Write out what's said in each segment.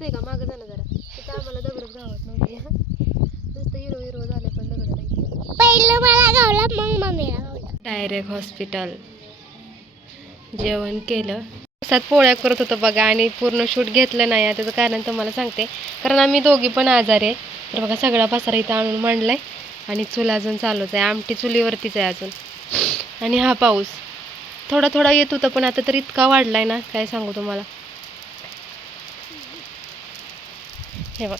दिसतंय का? मागं जाणं जरा. तिथं आम्हाला दगडच गावत नव्हते. नुसतं हिरवं हिरवं झालं पण दगड नाही. पहिलं मला गावला मग मम्मीला गावला. Direct hospital. जेवण केलं. सात पोळ्या करत होतो बघा आणि पूर्ण शूट घेतलं नाही. त्याचं कारण तुम्हाला सांगते, कारण आम्ही दोघी पण आजारी आहे. तर बघा सगळा पसारा इथं आणून मांडलाय आणि चूल अजून चालूच आहे. आमटी चुलीवरतीच आहे अजून. आणि हा पाऊस थोडा थोडा येत होता पण आता तर इतका वाढलाय ना, काय सांगू तुम्हाला. हे बघ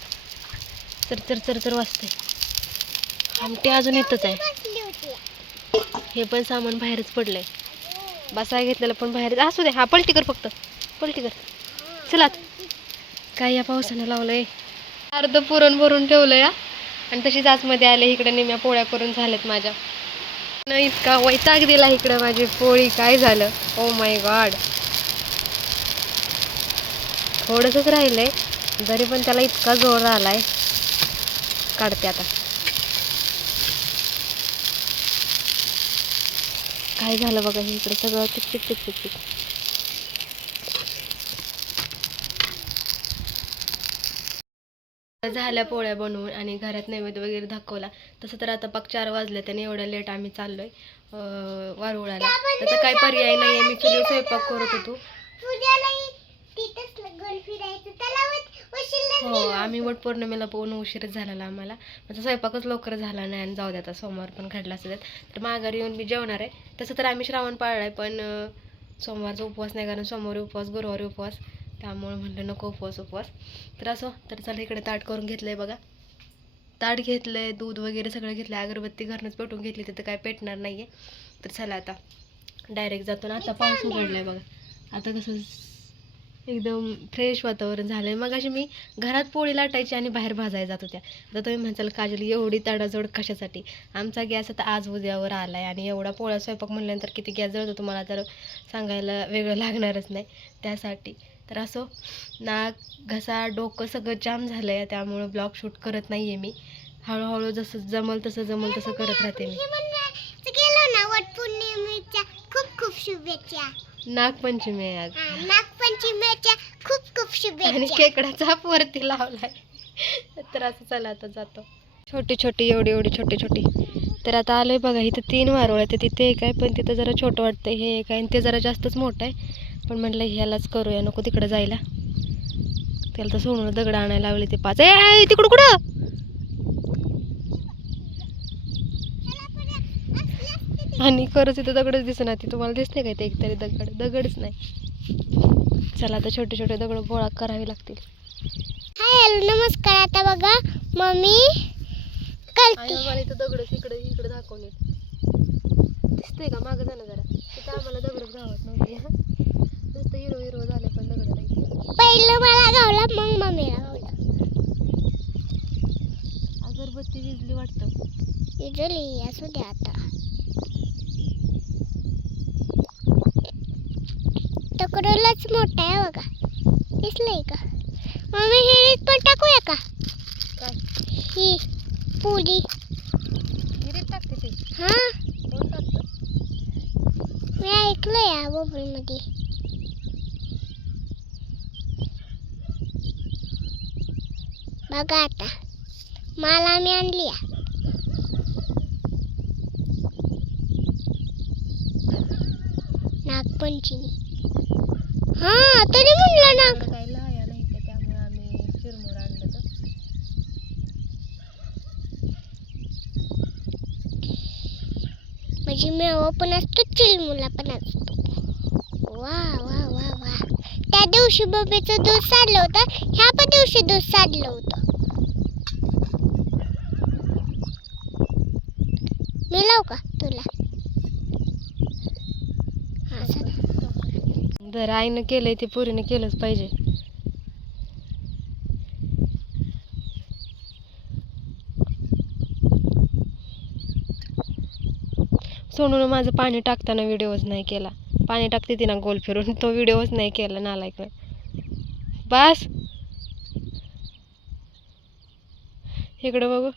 चर चर चर चर वाजते. आमटी अजून इथंच आहे. हे पण सामान बाहेरच पडलंय. बसाय घेतलेलं पण बाहेर. असू दे. हा पलटी कर, फक्त पलटी कर. चला काय या पावसानं लावलंय. अर्ध पुरण भरून ठेवलंय आणि तशीच आतमध्ये आले. इकडे निम्या पोळ्या करून झाल्यात माझ्या. इतका वैताग दिला इकडं माझी पोळी. काय झालं? Oh my God. थोडंसंच राहिलंय तरी पण त्याला इतका जोर आलाय. काढते आता. काय झालं बघा, हे इकडे सगळं चिकचिक चिकचिक चिक. झाल्या पोळ्या बनवून आणि घरात नैवेद्य वगैरे दाखवला. तसं तर आता पाक 4 वाजले त्याने एवढ्या लेट आम्ही चाललोय वारुळाला. त्याचा काय पर्याय नाहीये. मी चुलीवर स्वयंपाक करत होतो. हो, आम्ही वट पौर्णिमेला पण उशीरच झालेला आम्हाला. माझा स्वयंपाकच लवकर झाला नाही आणि जाऊ द्या आता सोमवार पण घडला असेल तर माघारी येऊन मी जेवणार आहे. तसं तर आम्ही श्रावण पाळलाय पण सोमवारचा उपवास नाही, कारण सोमवारी उपवास गुरुवारी उपवास, त्यामुळे म्हणलं नको उपवास. तर असो, तर चला इकडे ताट करून घेतलंय बघा. ताट घेतलंय, दूध वगैरे सगळं घेतलं. अगरबत्ती घरनंच पेटून घेतली, तिथं काय पेटणार नाहीये. तर चला आता डायरेक्ट जातो ना. आता पाऊस उघडलाय बघा. आता कसं एकदम फ्रेश वातावरण झालंय. मग अशी मी घरात पोळी लाटायची आणि बाहेर भाजायला जात होत्या. आता तुम्ही म्हणताल काजल एवढी तडाजोड कशासाठी? आमचा गॅस आता आज उद्यावर आलाय आणि एवढा पोळा स्वयंपाक म्हणल्यानंतर किती गॅस जळतो तुम्हाला तर सांगायला वेगळं लागणारच नाही त्यासाठी. तर असो, नाक घसा डोकं सगळं जाम झालंय, त्यामुळं ब्लॉग शूट करत नाहीये मी. हळूहळू जसं जमल तसं करत राहते मी. खूप खूप शुभेच्छा. नागपंचमी आहे आज. नागपंचमीच्या खूप खूप शुभेच्छा. आणि खेकडाचा वरती लावलाय. तर असं चला आता जातो. छोटी छोटी एवढी छोटी. तर आता आलोय बघा. इथं 3 वारुळ आहेत. तिथे एक आहे पण तिथं जरा छोटं वाटतंय. हे एक आहे आणि ते जरा जास्तच मोठं आहे. पण म्हटलं ह्यालाच करूया, नको तिकडं जायला. त्याला तर सोडून दगड आणायला लावले ते 5. ए तिकडं कुठं? आणि खरंच इथं दगडच दिसणार. ती तुम्हाला दिसते काय? ते एकतरी दगडच नाही. चला आता छोटे छोटे दगड गोळा करावे लागतील. हाय नमस्कार. आता बघा मम्मी इथं दगडच इकडे दाखवून दिसतंय का? मागं जाणं जरा. तिथं आम्हाला दगडच गावत नव्हते. नुसतं हिरवं झालं पण दगड नाही. पहिलं मला गावला मग मम्मीला गावला. अगरबत्ती विजली वाटतं. विजली असू द्या आता. तकडोलाच मोठा आहे बघा. दिसलंय का? मम्मी हिरीत पण टाकूया का? काय? ही पुरी हिरीत टाकते ती? हा, कोण टाकतं? मी ऐकलं या मोबाईल मध्ये. बघा आता मला मी आणली या. नागपंचमी. हा तरी म्हणलं ना काय लाया नाही ते, त्यामुळे आम्ही चिरमुर आणलं. तर म्हणजे मेवा पण असतो, चिरमुरा पण असतो. वा वा वा वा. त्या दिवशी बबेचं दूध साडलं होतं, ह्या पण दिवशी दूध साडलं होतं. मी लावू का तुला? जर आईनं केलंय ते पोरीने केलंच पाहिजे. सोनून माझं पाणी टाकताना व्हिडिओच नाही केला. पाणी टाकते ती ना गोल फिरून, तो व्हिडिओच नाही केला. नालायक. बस इकडं बघू.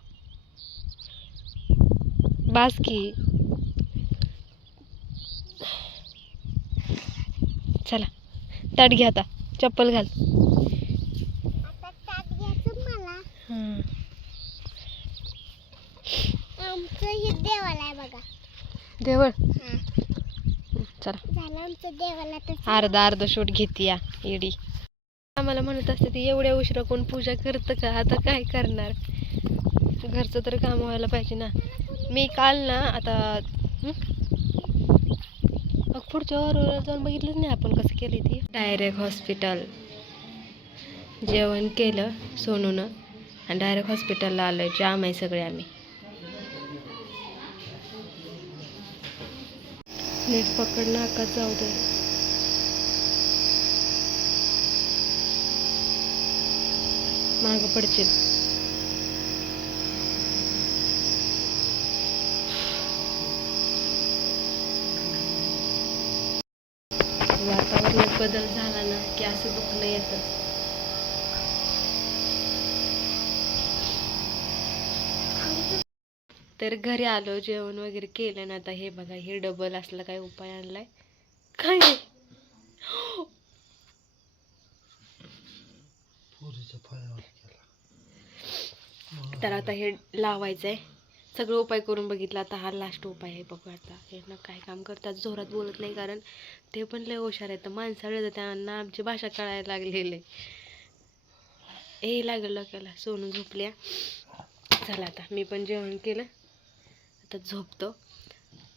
बास की. चला ताट घ्या आता, चप्पल घाल. देवळ चला अर्धा शूट घेते या इडी. आम्हाला म्हणत असते ती एवढ्या उशिरा कोण पूजा करतं का, आता काय करणार, घरचं तर काम व्हायला पाहिजे ना. मी काल ना आता पुढच्या वर जाऊन बघितलंच नाही आपण कसं केलं ती. डायरेक्ट हॉस्पिटल जेवण केलं सोनूनं आणि डायरेक्ट हॉस्पिटलला आलोय. जाम आहे सगळे आम्ही. नीट पकड नाकात जाऊ दे. माग पडशील. वातावरणात बदल झाला ना की असं दुखणं येतं. तर घरी आलो, जेवण वगैरे केलं ना. आता हे बघा, हे डबल असला काय उपाय आणलाय काय. तर आता हे लावायचंय. सगळं उपाय करून बघितला, आता हा लास्ट उपाय आहे. बघू आता हे ना काय काम करतात. जोरात बोलत नाही कारण ते पण लय हुशार आहेत. माणसाळलं त्यांना आमची भाषा कळायला लागलेली हे लागलं डोक्याला. सोनू झोपल्या. चला आता मी पण जेवण केलं, आता झोपतो.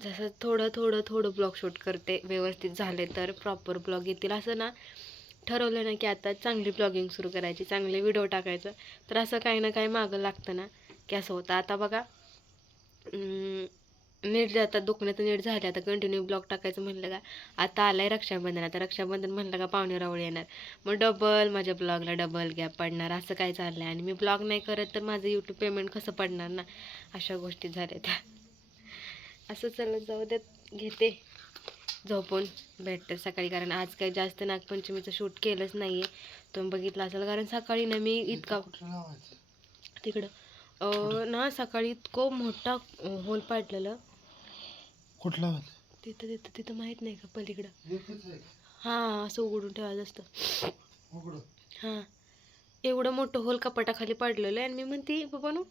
जसं थोडं ब्लॉग शूट करते. व्यवस्थित झाले तर प्रॉपर ब्लॉग येतील. असं ना ठरवलं ना की आता चांगली ब्लॉगिंग सुरू करायची, चांगले व्हिडिओ टाकायचं, तर असं काही ना काही मागं लागतं ना की असं होतं. आता बघा नीट जातात दुखण्यात नीट झाले. आता कंटिन्यू ब्लॉग टाकायचं म्हणलं का, आता आलाय रक्षाबंधन. आता रक्षाबंधन म्हणलं का पाहुणे रावळे येणार, मग डबल माझ्या ब्लॉगला डबल गॅप पडणार. असं काय चाललं आहे. आणि मी ब्लॉग नाही करत तर माझं यूट्यूब पेमेंट कसं पडणार ना. अशा गोष्टी झाल्या त्या. असं चला जाऊ देत, घेते झोपून. भेटते सकाळी, कारण आज काही जास्त नागपंचमीचं शूट केलंच नाही आहे. तुम्ही बघितलं असेल, कारण सकाळी ना मी इतका तिकडं ना सकाळी इतकं मोठा होल पाडलेलं. कुठला तिथं माहित नाही का पलीकडं. हां असं उघडून ठेवायचं असतं. हां एवढं मोठं होल कपाटाखाली पाडलेलं आहे. आणि मी म्हणते बाबा नो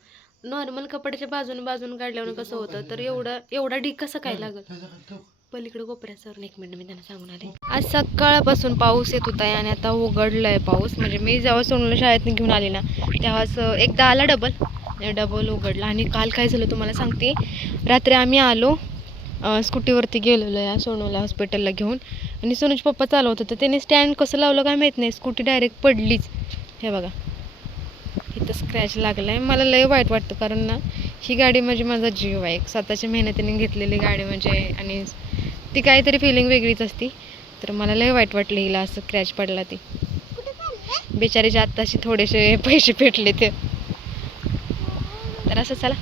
नॉर्मल कपाटाच्या बाजून काढल्यावर कसं होतं, तर एवढा ढीग कसं काय लागल पलीकडे कोपऱ्याचं. एक मिनिट मी त्यांना सांगून आले. आज सकाळपासून पाऊस येत होता आणि आता उघडलाय पाऊस. म्हणजे मी जेव्हा सोनूला शाळेत घेऊन आले ना तेव्हाच एकदा आला डबल उघडला. आणि काल काय झालं तुम्हाला सांगते. रात्री आम्ही आलो, स्कूटीवरती गेलेलो या सोनूला हॉस्पिटलला घेऊन, आणि सोनूचे पप्पा चालवत होते. त्याने स्टँड कसं लावलं काय माहीत नाही, स्कूटी डायरेक्ट पडलीच. हे बघा इथं स्क्रॅच लागला आहे. मला लय वाईट वाटतं, कारण ना ही गाडी म्हणजे माझा जीव आहे. स्वतःच्या मेहनतीने घेतलेली गाडी म्हणजे, आणि ती काहीतरी फिलिंग वेगळीच असती. तर मला लय वाईट वाटलं हिला असं स्क्रॅच पडला. ती बिचारीचे आत्ताशी थोडेसे पैसे भेटले ते. तर असं चला,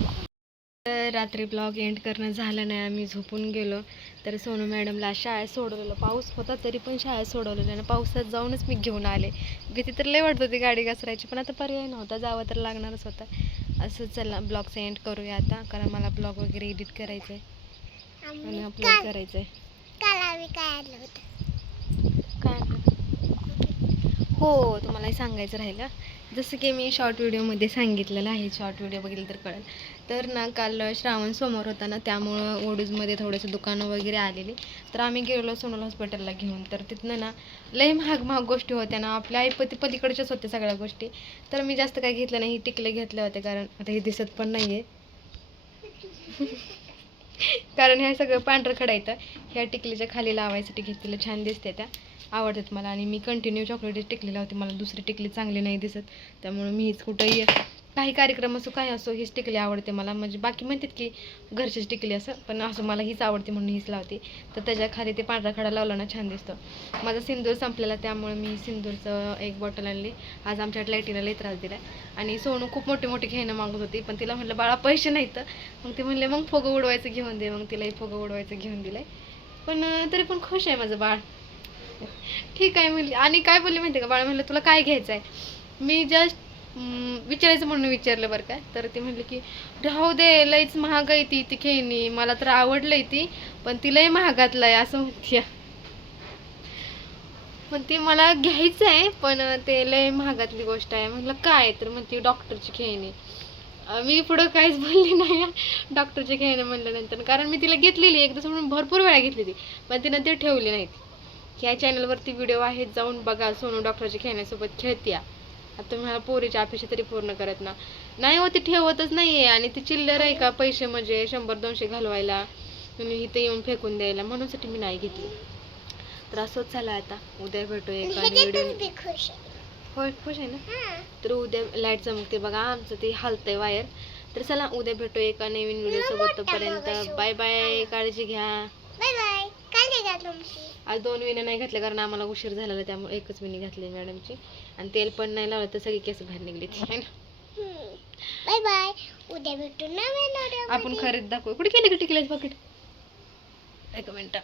तर रात्री ब्लॉग एंड करणं झालं नाही. आम्ही झोपून गेलो. तर सोनू मॅडमला शाळेत सोडवलेलं, पाऊस होता तरी पण शाळेत सोडवलेलं. आणि पावसात जाऊनच मी घेऊन आले. भीती तर लय वाटत होती गाडी घसरायची, पण आता पर्याय नव्हता, जावं तर लागणारच होता. असं चला ब्लॉगचं एंड करूया आता, कारण मला ब्लॉग वगैरे एडिट करायचं आहे आणि अपलोड करायचं आहे. काय हो तुम्हाला सांगायचं राहिलं. जसं की मी शॉर्ट व्हिडिओमध्ये सांगितलेलं आहे, शॉर्ट व्हिडिओ बघितलं तर कळेल. तर ना काल श्रावण सोमवार होता ना, त्यामुळं ओडूजमध्ये थोडंसं दुकानं वगैरे आलेली. तर आम्ही गेलो सोनूला हॉस्पिटलला घेऊन. तर तिथनं ना लय महाग गोष्टी होत्या ना, आपल्या ऐपती पलीकडच्याच होत्या सगळ्या गोष्टी. तर मी जास्त काही घेतलं नाही, टिकले घेतले होते, कारण आता हे दिसत पण नाही आहे. कारण ह्या सगळं पांढरं खडा येतं. ह्या टिकलीच्या खाली लावायसाठी घेतलेलं, छान दिसते, त्या आवडतात मला. आणि मी कंटिन्यू चॉकलेट टिकली लावते, मला दुसरी टिकली चांगली नाही दिसत. त्यामुळे मी हीच कुठंही काही कार्यक्रम असो काही असो हीच टिकली आवडते मला. म्हणजे बाकी म्हणतात की घरचीच टिकली असं, पण असं मला हीच आवडते म्हणून हीच लावते. तर त्याच्या खाली ते पांढरा खडा लावला ना छान दिसतं. माझा सिंदूर संपलेला, त्यामुळे मी सिंदूरचं एक बॉटल आणली. आज आमच्या लाईटीला लई त्रास दिला. आणि सोनू खूप मोठी घेणं मागत होती, पण तिला म्हटलं बाळा पैसे नाहीत. मग ते म्हणले मग फुगं उडवायचं घेऊन दे. मग तिलाही फुगं उडवायचं घेऊन दिलंय. पण तरी पण खुश आहे माझं बाळ. ठीक आहे म्हणली. आणि काय बोलली माहिती का, बाळा म्हणलं तुला काय घ्यायचं आहे. मी जस्ट विचारायचं म्हणून विचारलं बरं का. तर ती म्हणली की राहू दे, लईच महाग आहे ती खेळणी, मला तर आवडलंय ती, पण ती लई महागातलं आहे असं म्हणते. पण ती मला घ्यायचं आहे, पण ते लय महागातली गोष्ट आहे. म्हटलं काय, तर म्हणते डॉक्टरची खेळणी. मी पुढं काहीच बोलली नाही डॉक्टरच्या खेळणं म्हणल्यानंतर, कारण मी तिला घेतलेली एकदा सोडून भरपूर वेळा घेतली पण तिनं ते ठेवली नाहीत. ह्या चॅनलवरती व्हिडिओ आहेत, जाऊन बघा. सोनू डॉक्टरच्या खेळण्यासोबत खेळत्या. आता तुम्ही मला पोरीच्या अपेक्षा तरी पूर्ण करत ना नाही हो, ती ठेवतच नाहीये. आणि ती चिल्लर आहे का पैसे म्हणजे 100-200 घालवायला आणि इथं येऊन फेकून द्यायला, म्हणूनसाठी मी नाही घेतली. तर असंच झालं. आता उद्या भेटू एका व्हिडिओ. होय खुश आहे ना. तर उद्या लाईट चमकते बघा, आमचं ते हलतंय वायर. तर चला उद्या भेटू एका नवीन व्हिडिओ सोबत. तोपर्यंत बाय बाय, काळजी घ्या. बाय बाय, काळजी घ्या तुमची. आज 2 विण्या नाही घातल्या कारण आम्हाला उशीर झालेला, त्यामुळे एकच विणी घातली मॅडमची. आणि तेल पण नाही लावलं तर सगळी केस बाहेर निघली ती आहे ना. बाय बाय, उद्या भेटू नवीन व्हिडिओ. आपण खरेदी दाखवू. कुठे गेली टिकल्याच पॉकेट? एक मिनिट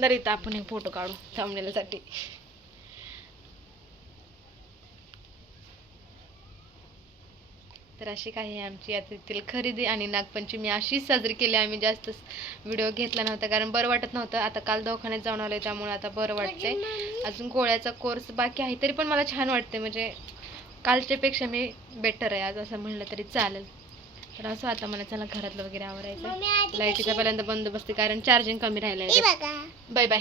दरीत आपण एक फोटो काढू थांबण्यासाठी. तर अशी काही आमची यात्रेतील खरेदी आणि नागपंचमी अशीच साजरी केली आम्ही. जास्त व्हिडिओ घेतला नव्हता कारण बरं वाटत नव्हतं. आता काल दवाखान्यात जाऊन आलोय त्यामुळे आता बरं वाटतंय. अजून गोळ्याचा कोर्स बाकी आहे तरी पण मला छान वाटते, म्हणजे कालच्यापेक्षा मी बेटर आहे आज असं म्हणलं तरी चालेल. तर असं आता मला चला घरातलं वगैरे आवरायचं. लाईटीचा पहिल्यांदा बंदोबस्त कारण चार्जिंग कमी राहिलं आहे. Bye bye.